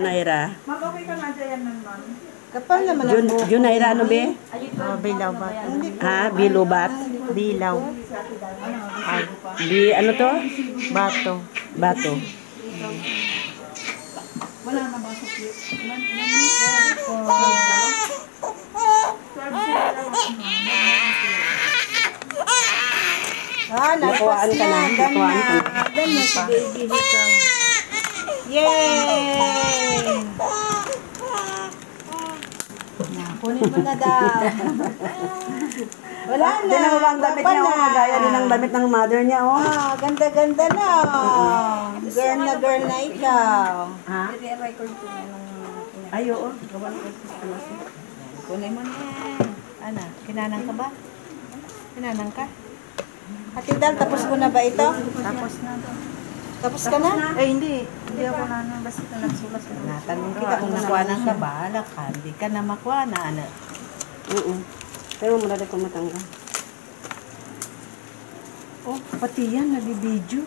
Junaira. Mag-okay ka nga dyan naman. Kapal naman ang Junaira ano be? bilaw ba? Ha? Bilubat? Bilaw. Ano to? Bato. Bato. Wala na ba sa cute? Nakuhaan ka na. Nakuhaan ka na. Ganyan si baby hikaw. Yay! Kunin mo na daw. Wala na. Tinan mo ba ang damit niya? Oh, magaya din ang damit ng mother niya. Oh. Ganda-ganda na. Girl na girl na ikaw. Ha? Ay, oo. Kunin mo na. Ano? Kinanang ka ba? Kinanang ka? Ate Dal, tapos mo na ba ito? Tapos na. Tapos ka na? Hindi. Hindi ako na. Basta nagsulas ko. Natanong kita kung nakuha ng ka, bahala ka. Hindi ka na makuha na. Ano? Pero mula rin kung matangga. Oh, pati yan, nabibidyo.